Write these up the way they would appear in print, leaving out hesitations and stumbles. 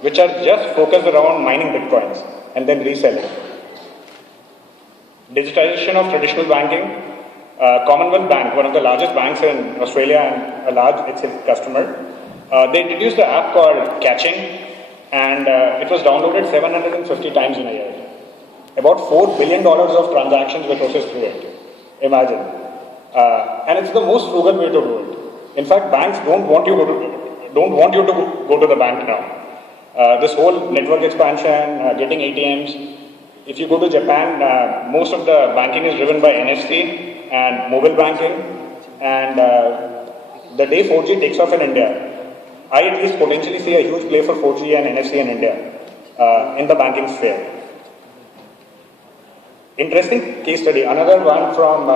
which are just focused around mining bitcoins and then reselling. Digitization of traditional banking. Commonwealth Bank, one of the largest banks in Australia and a large HCL customer, they introduced an app called Catching, and it was downloaded 750 times in a year. About $4 billion of transactions were processed through it. Imagine. And it's the most frugal way to do it. In fact, banks don't want you to go to the bank now. This whole network expansion, getting ATMs. If you go to Japan, most of the banking is driven by NFC and mobile banking. And the day 4G takes off in India, I at least potentially see a huge play for 4G and NFC in India in the banking sphere. Interesting case study. Another one from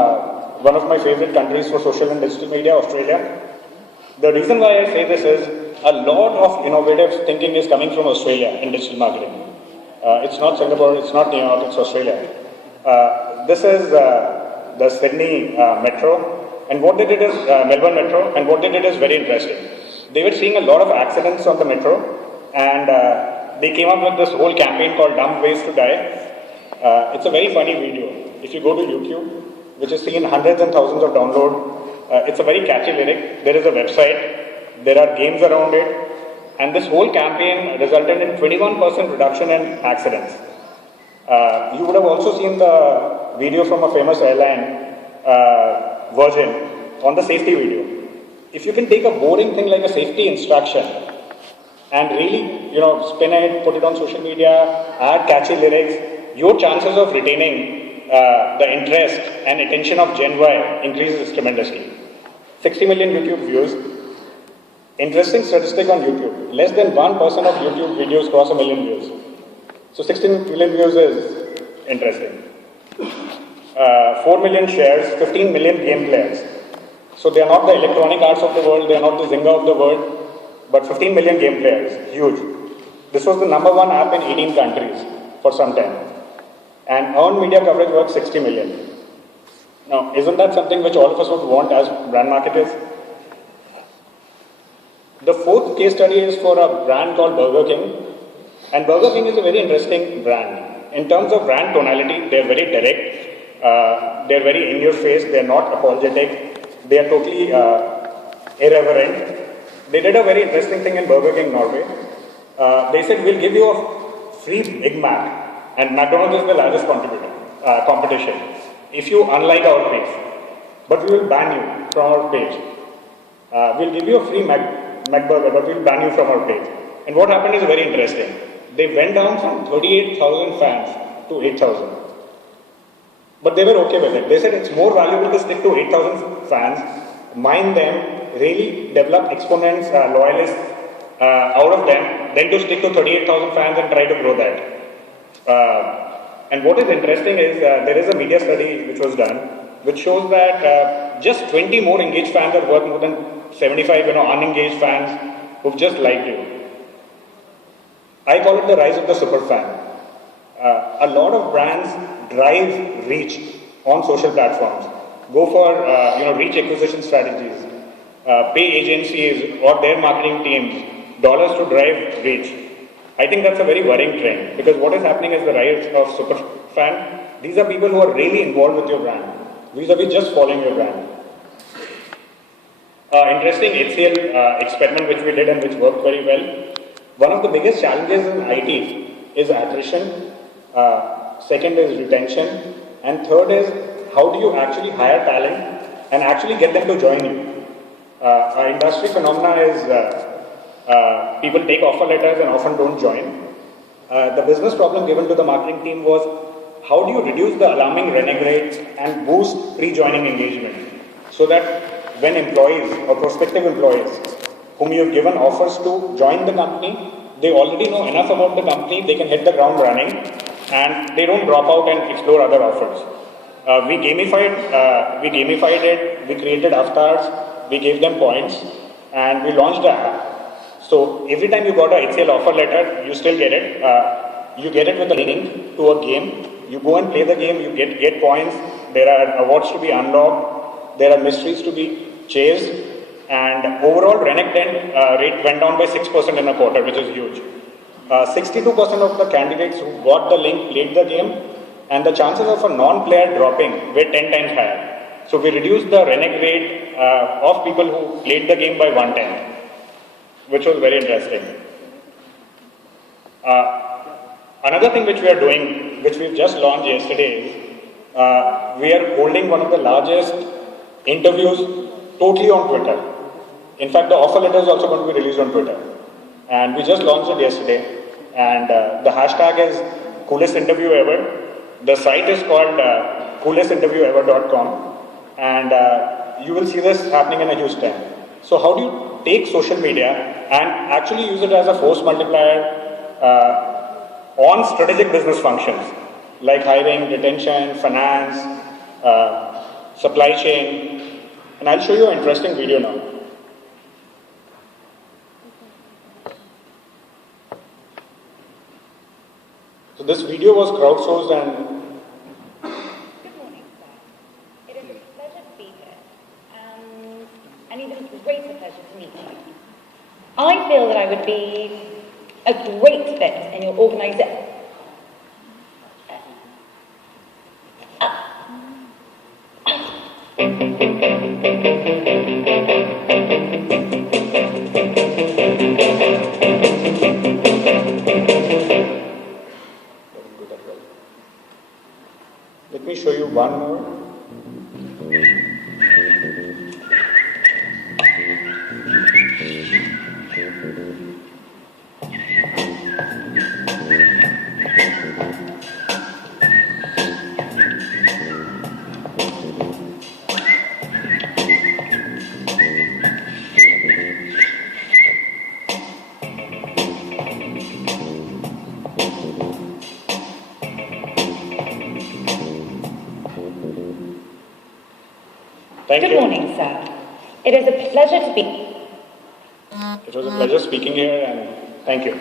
one of my favorite countries for social and digital media, Australia. The reason why I say this is a lot of innovative thinking is coming from Australia in digital marketing. It's not Singapore, it's not New York, it's Australia. This is the Sydney Metro, and what they did is Melbourne Metro, and what they did is very interesting. They were seeing a lot of accidents on the metro, and they came up with this whole campaign called Dumb Ways to Die. It's a very funny video. If you go to YouTube, which is seen hundreds and thousands of downloads, it's a very catchy lyric. There is a website, there are games around it, and this whole campaign resulted in 21% reduction in accidents. You would have also seen the video from a famous airline, Virgin, on the safety video. If you can take a boring thing like a safety instruction and really, spin it, put it on social media, add catchy lyrics, your chances of retaining the interest and attention of Gen Y increases tremendously. 60 million YouTube views. Interesting statistic on YouTube. Less than 1% of YouTube videos cross 1 million views. So 16 million views is interesting. 4 million shares, 15 million game players. So they are not the Electronic Arts of the world, they are not the Zynga of the world, but 15 million game players. Huge. This was the #1 app in 18 countries for some time. And earned media coverage was 60 million. Now, isn't that something which all of us would want as brand marketers? The fourth case study is for a brand called Burger King. And Burger King is a very interesting brand. In terms of brand tonality, they're very direct, they're very in your face, they're not apologetic, they are totally irreverent. They did a very interesting thing in Burger King, Norway. They said, we'll give you a free Big Mac, and McDonald's is the largest competition, if you unlike our page. But we will ban you from our page. We'll give you a free McBurger, but we'll ban you from our page. And what happened is very interesting. They went down from 38,000 fans to 8,000. But they were okay with it. They said it's more valuable to stick to 8,000 fans, mine them, really develop exponents, loyalists out of them, than to stick to 38,000 fans and try to grow that. And what is interesting is there is a media study which was done, which shows that just 20 more engaged fans are worth more than 75 unengaged fans who've just liked you. I call it the rise of the super fan. A lot of brands drive reach on social platforms, go for reach acquisition strategies, pay agencies or their marketing teams dollars to drive reach. I think that's a very worrying trend, because what is happening is the rise of super fan. These are people who are really involved with your brand, vis-a-vis just following your brand. Interesting HCL experiment which we did and which worked very well. One of the biggest challenges in IT is attrition, second is retention, and third is how do you actually hire talent and actually get them to join you. Our industry phenomena is people take offer letters and often don't join. The business problem given to the marketing team was how do you reduce the alarming renegades and boost pre-joining engagement so that when employees or prospective employees whom you have given offers to join the company, they already know enough about the company, they can hit the ground running and they don't drop out and explore other offers. We gamified it, we created avatars, we gave them points, and we launched the app. So every time you got a HCL offer letter, you still get it. You get it with a link to a game. You go and play the game, you get points, there are awards to be unlocked, there are mysteries to be chased, and overall renegade rate went down by 6% in a quarter, which is huge. 62% of the candidates who got the link played the game, and the chances of a non-player dropping were 10 times higher. So we reduced the renege rate of people who played the game by 1/10, which was very interesting. Another thing which we are doing, which we've just launched yesterday, is we are holding one of the largest interviews totally on Twitter. In fact, the offer letter is also going to be released on Twitter. And we just launched it yesterday. And the hashtag is coolest interview ever. The site is called coolestinterviewever.com. And you will see this happening in Houston. So how do you take social media and actually use it as a force multiplier on strategic business functions like hiring, retention, finance, supply chain? And I'll show you an interesting video now. So this video was crowdsourced and... Good morning, sir. It is a pleasure to be here, and even greater pleasure to meet you. I feel that I would be a great fit in your organisation. Let me show you one more. Thank Good you. morning, sir. It is a pleasure to be. It was a pleasure speaking here, and thank you.